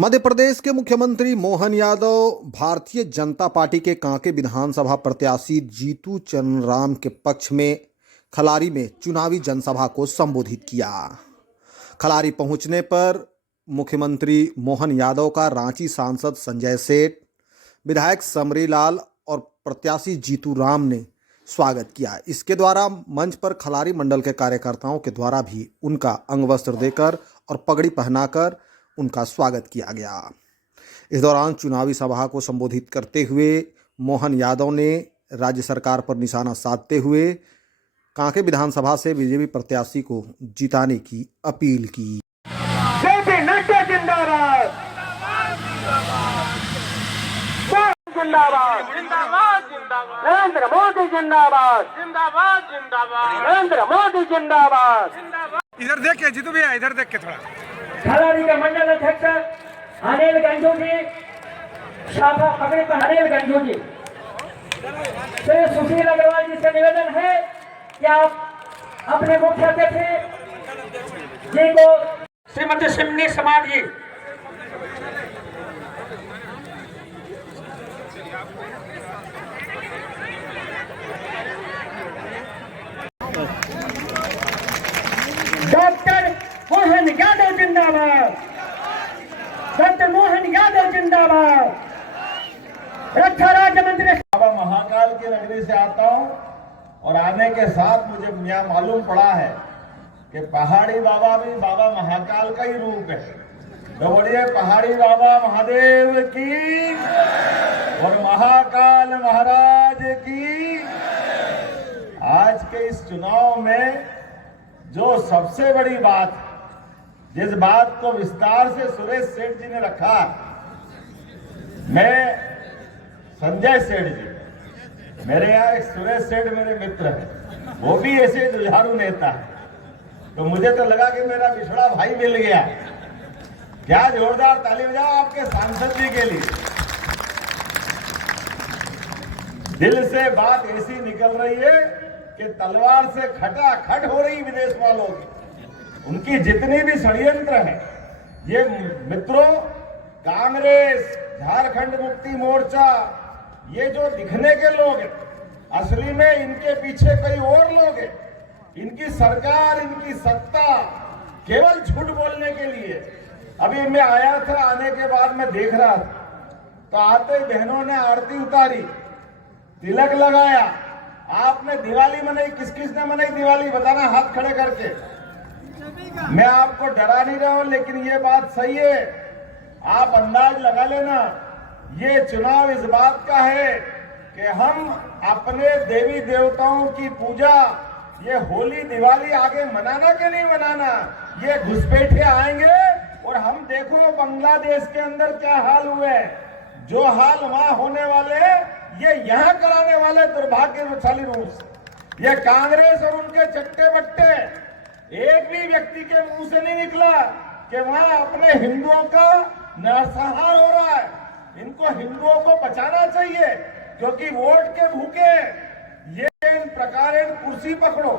मध्य प्रदेश के मुख्यमंत्री मोहन यादव भारतीय जनता पार्टी के कांके विधानसभा प्रत्याशी जीतू चरण राम के पक्ष में खलारी में चुनावी जनसभा को संबोधित किया। खलारी पहुंचने पर मुख्यमंत्री मोहन यादव का रांची सांसद संजय सेठ, विधायक समरीलाल और प्रत्याशी जीतू राम ने स्वागत किया। इसके द्वारा मंच पर खलारी मंडल के कार्यकर्ताओं के द्वारा भी उनका अंगवस्त्र देकर और पगड़ी पहनाकर उनका स्वागत किया गया। इस दौरान चुनावी सभा को संबोधित करते हुए मोहन यादव ने राज्य सरकार पर निशाना साधते हुए कांके विधानसभा से बीजेपी प्रत्याशी को जिताने की अपील की। जेपी नड्डा जिंदाबाद, जिंदाबाद, जिंदाबाद, जिंदाबाद, नरेंद्र मोदी जिंदाबाद, जिंदाबाद, जिंदाबाद, नरेंद्र मोदी जिंदाबाद। इधर देख के जीतू भैया, इधर देख के थोड़ा। खलारी का मंडल अध्यक्ष अनिल गंजू जी, शाखा पकड़ी पर अनिल गंजू जी, श्री सुशील अग्रवाल जी से निवेदन है कि आप अपने मुख्य अतिथि जी को श्रीमती सिमनी समाज जी डॉक्टर मोहन यादव जिंदाबाद, डॉक्टर मोहन यादव जिंदाबाद, रक्षा राज्य मंत्री। बाबा महाकाल की नगरी से आता हूं और आने के साथ मुझे यहाँ मालूम पड़ा है कि पहाड़ी बाबा भी बाबा महाकाल का ही रूप है। तो बोलिए पहाड़ी बाबा महादेव की और महाकाल महाराज की। आज के इस चुनाव में जो सबसे बड़ी बात, जिस बात को विस्तार से सुरेश सेठ जी ने रखा, मैं संजय सेठ जी, मेरे यहाँ एक सुरेश सेठ मेरे मित्र है, वो भी ऐसे जुझारू नेता है, तो मुझे तो लगा कि मेरा बिछड़ा भाई मिल गया। क्या जोरदार ताली बजाओ आपके सांसद जी के लिए। दिल से बात ऐसी निकल रही है कि तलवार से खटाखट हो रही विदेश वालों की। उनकी जितनी भी षड्यंत्र है, ये मित्रों, कांग्रेस, झारखंड मुक्ति मोर्चा, ये जो दिखने के लोग हैं, असली में इनके पीछे कई और लोग हैं। इनकी सरकार, इनकी सत्ता केवल झूठ बोलने के लिए। अभी मैं आया था, आने के बाद मैं देख रहा था, तो आते बहनों ने आरती उतारी, तिलक लगाया। आपने दिवाली मनाई, किस किस ने मनाई दिवाली, बताना हाथ खड़े करके। मैं आपको डरा नहीं रहा हूं, लेकिन ये बात सही है, आप अंदाज लगा लेना। ये चुनाव इस बात का है कि हम अपने देवी देवताओं की पूजा, ये होली दिवाली आगे मनाना कि नहीं मनाना, ये घुसपैठे आएंगे और हम देखो बांग्लादेश के अंदर क्या हाल हुए, जो हाल वहां होने वाले ये यहां कराने वाले दुर्भाग्यशाली रूप से। ये कांग्रेस और उनके चट्टे बट्टे, एक भी व्यक्ति के मुंह से नहीं निकला कि वहां अपने हिंदुओं का नरसंहार हो रहा है। इनको हिंदुओं को बचाना चाहिए, क्योंकि वोट के भूखे ये इन प्रकार कुर्सी पकड़ो,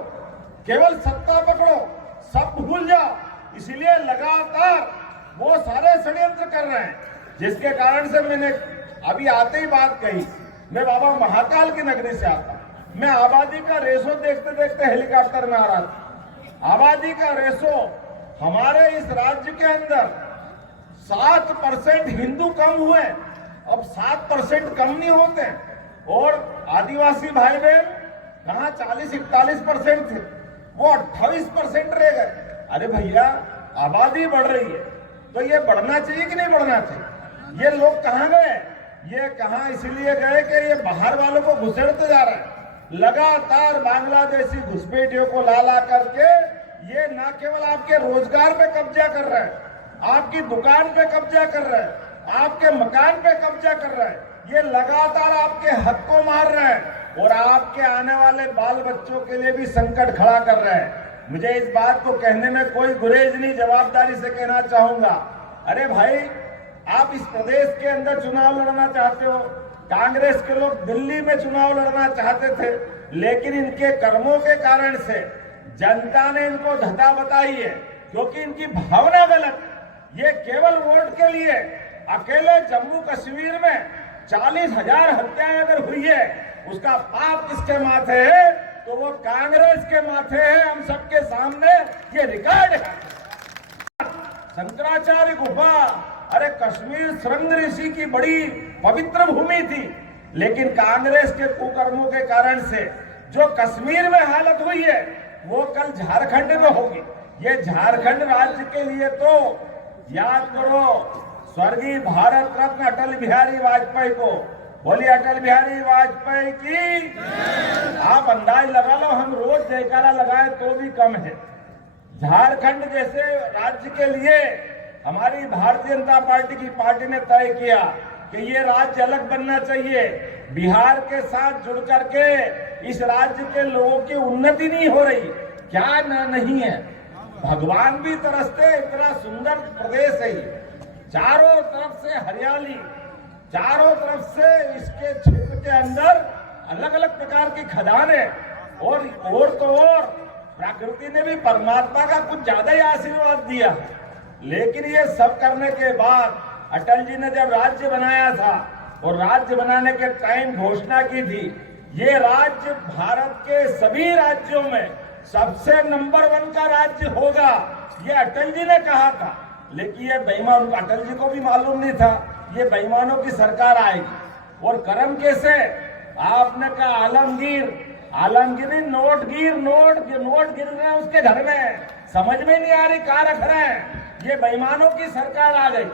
केवल सत्ता पकड़ो, सब भूल जाओ। इसलिए लगातार वो सारे षड्यंत्र कर रहे हैं, जिसके कारण से मैंने अभी आते ही बात कही। मैं बाबा महाकाल की नगरी से आता हूं। मैं आबादी का रेशो देखते देखते हेलीकॉप्टर में आ रहा था। आबादी का रेशो हमारे इस राज्य के अंदर 7% हिंदू कम हुए, अब 7% कम नहीं होते। और आदिवासी भाई बहन कहां 40-41% थे, वो 28% रह गए। अरे भैया, आबादी बढ़ रही है तो ये बढ़ना चाहिए कि नहीं बढ़ना चाहिए? ये लोग कहां गए? ये कहां इसलिए गए कि ये बाहर वालों को घुसेड़ते जा रहे हैं। लगातार बांग्लादेशी घुसपैठियों को ला ला करके ये न केवल आपके रोजगार पे कब्जा कर रहे हैं, आपकी दुकान पे कब्जा कर रहे हैं, आपके मकान पे कब्जा कर रहे हैं, ये लगातार आपके हक को मार रहे हैं और आपके आने वाले बाल बच्चों के लिए भी संकट खड़ा कर रहे हैं। मुझे इस बात को कहने में कोई गुरेज नहीं, जवाबदारी से कहना चाहूंगा। अरे भाई, आप इस प्रदेश के अंदर चुनाव लड़ना चाहते हो, कांग्रेस के लोग दिल्ली में चुनाव लड़ना चाहते थे, लेकिन इनके कर्मों के कारण से जनता ने इनको धता बताई है, क्योंकि इनकी भावना गलत। ये केवल वोट के लिए। अकेले जम्मू कश्मीर में 40,000 हत्याएं अगर हुई है, उसका पाप किसके माथे है? तो वो कांग्रेस के माथे है। हम सबके सामने ये रिकॉर्ड है। शंकराचार्य गुफा, अरे कश्मीर श्रृंग ऋषि की बड़ी पवित्र भूमि थी, लेकिन कांग्रेस के कुकर्मों के कारण से जो कश्मीर में हालत हुई है, वो कल झारखंड में होगी। ये झारखंड राज्य के लिए तो याद करो स्वर्गीय भारत रत्न अटल बिहारी वाजपेयी को। बोलिए अटल बिहारी वाजपेयी की। आप अंदाज लगा लो, हम रोज जयकारा लगाए तो भी कम है। झारखंड जैसे राज्य के लिए हमारी भारतीय जनता पार्टी ने तय किया कि ये राज्य अलग बनना चाहिए। बिहार के साथ जुड़ करके इस राज्य के लोगों की उन्नति नहीं हो रही। क्या नहीं है, भगवान भी तरसते। इतना सुंदर प्रदेश है, चारों तरफ से हरियाली, चारों तरफ से इसके क्षेत्र के अंदर अलग अलग प्रकार की खदानें, और तो और प्रकृति ने भी परमात्मा का कुछ ज्यादा ही आशीर्वाद दिया। लेकिन ये सब करने के बाद अटल जी ने जब राज्य बनाया था और राज्य बनाने के टाइम घोषणा की थी, ये राज्य भारत के सभी राज्यों में सबसे नंबर 1 का राज्य होगा, ये अटल जी ने कहा था। लेकिन ये बेईमान, अटल जी को भी मालूम नहीं था ये बेईमानों की सरकार आएगी। और कर्म कैसे? आपने कहा आलमगीर नोट गिर रहे हैं उसके घर में, समझ में नहीं आ रही कहाँ रख रहे हैं। ये बेईमानों की सरकार आ गई,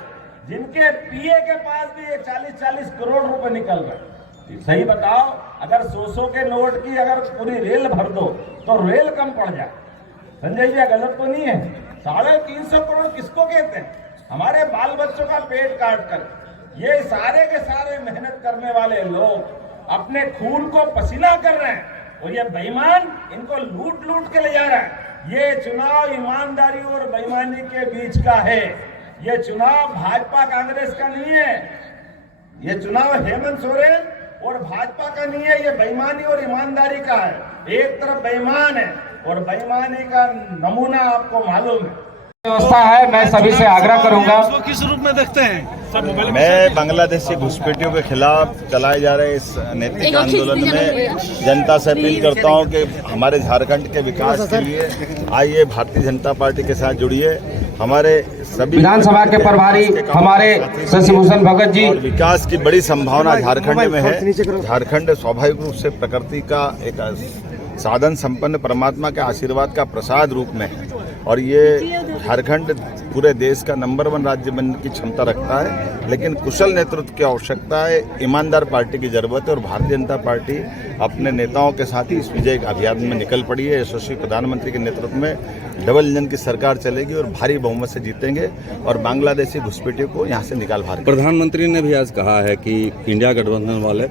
जिनके पीए के पास भी ये 40-40 करोड़ रुपए निकल गए। सही बताओ, अगर 100 के नोट की अगर पूरी रेल भर दो तो रेल कम पड़ जाए। संजय जी गलत तो नहीं है? 350 करोड़ किसको कहते हैं? हमारे बाल बच्चों का पेट काट कर ये सारे के सारे मेहनत करने वाले लोग अपने खून को पसीना कर रहे हैं, और ये बेईमान इनको लूट के ले जा रहा है। ये चुनाव ईमानदारी और बेईमानी के बीच का है। ये चुनाव भाजपा कांग्रेस का नहीं है, ये चुनाव हेमंत सोरेन और भाजपा का नहीं है, ये बेईमानी और ईमानदारी का है। एक तरफ बेईमान है और बेईमानी का नमूना आपको मालूम है। व्यवस्था है, मैं सभी से आग्रह करूंगा। इसको किस रूप में देखते हैं? मैं बांग्लादेशी घुसपैठियों के खिलाफ चलाए जा रहे इस नैतिक आंदोलन में जनता से अपील करता हूं कि हमारे झारखंड के विकास के लिए आइए भारतीय जनता पार्टी के साथ जुड़िए। हमारे सभी विधानसभा के प्रभारी हमारे शशिभूषण भगत जी, और विकास की बड़ी संभावना झारखंड में है। झारखंड स्वाभाविक रूप से प्रकृति का एक साधन संपन्न परमात्मा के आशीर्वाद का प्रसाद रूप में है, और ये झारखंड पूरे देश का नंबर 1 राज्य बनने की क्षमता रखता है। लेकिन कुशल नेतृत्व की आवश्यकता है, ईमानदार पार्टी की जरूरत है, और भारतीय जनता पार्टी अपने नेताओं के साथ ही इस विजय अभियान में निकल पड़ी है। यशस्वी प्रधानमंत्री के नेतृत्व में डबल इंजन की सरकार चलेगी और भारी बहुमत से जीतेंगे और बांग्लादेशी घुसपैठियों को यहाँ से निकाल भाग। प्रधानमंत्री ने भी आज कहा है कि इंडिया गठबंधन वाले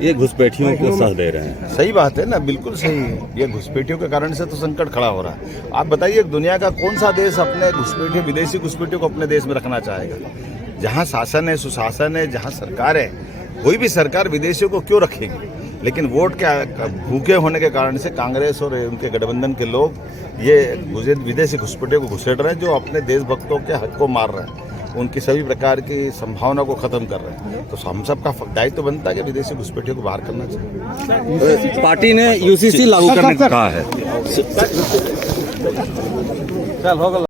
ये घुसपैठियों को साथ दे रहे हैं। सही बात है ना, बिल्कुल सही है। ये घुसपैठियों के कारण से तो संकट खड़ा हो रहा है। आप बताइए, दुनिया का कौन सा देश अपने घुसपैठियों, विदेशी घुसपैठियों को अपने देश में रखना चाहेगा? जहाँ शासन है, सुशासन है, जहाँ सरकार है, कोई भी सरकार विदेशियों को क्यों रखेगी? लेकिन वोट के भूखे होने के कारण से कांग्रेस और उनके गठबंधन के लोग ये विदेशी घुसपैठियों को घुसेड़ रहे हैं, जो अपने देशभक्तों के हक को मार रहे हैं, उनकी सभी प्रकार की संभावना को खत्म कर रहे हैं। तो हम सबका दायित्व तो बनता है कि विदेशी घुसपैठियों को बाहर करना चाहिए। पार्टी ने यूसीसी लागू करने को कहा है।